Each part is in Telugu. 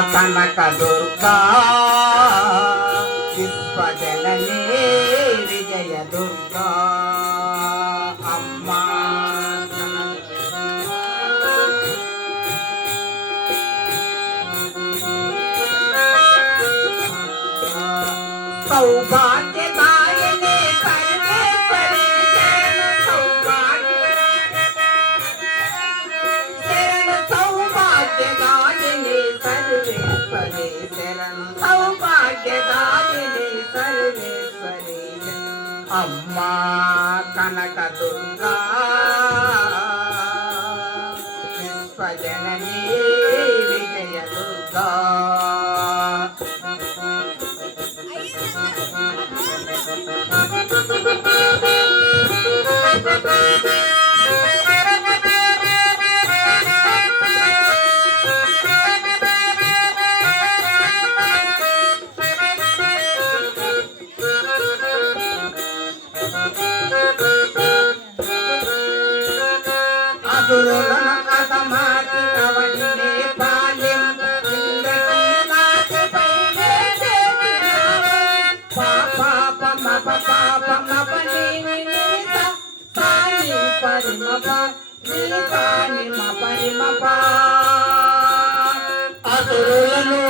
కనక దుర్గా. విశ్వజనని విజయ దుర్గా. అమ్మా సౌభాగ్యదాయనే సర్వేశ్వరి అమ్మా కనక దుర్గా. విశ్వజననీ విజయ అసురులను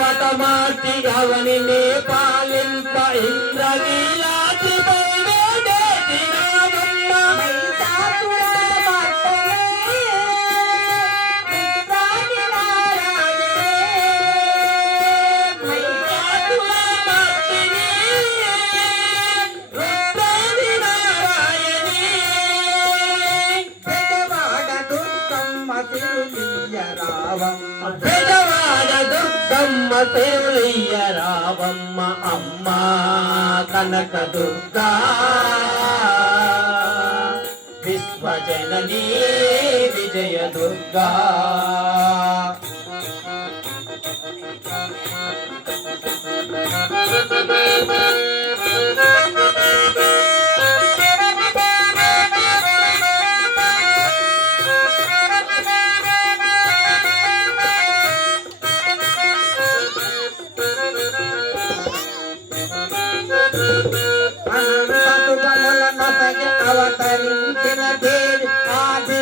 అతమార్చి అవని పాలింప ఇంద్రగీలాచి రావమ్మ పెదవాడ దుర్గమ్మ తిరులయ్య రావమ్మ అమ్మ కనక దుర్గా విశ్వజననీ విజయ దుర్గా Thank you. అవతరించిన దేవి ఆది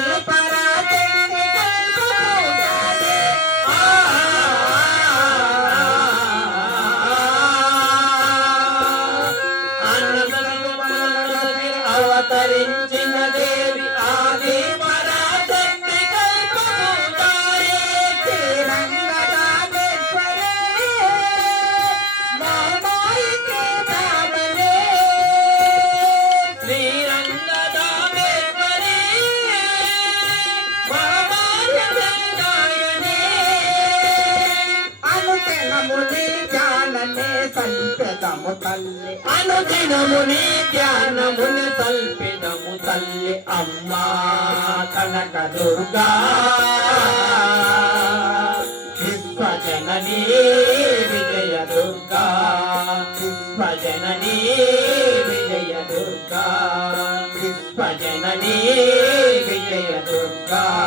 అవతరించి ధ్యానమే తల్లి. అనుదినము నీ ధ్యానముని తల్పినము తల్లి అమ్మా. కనక దుర్గా. విశ్వజననీ విజయ దుర్గా. విశ్వజననీ విజయ దుర్గా. విశ్వజననీ విజయ దుర్గా.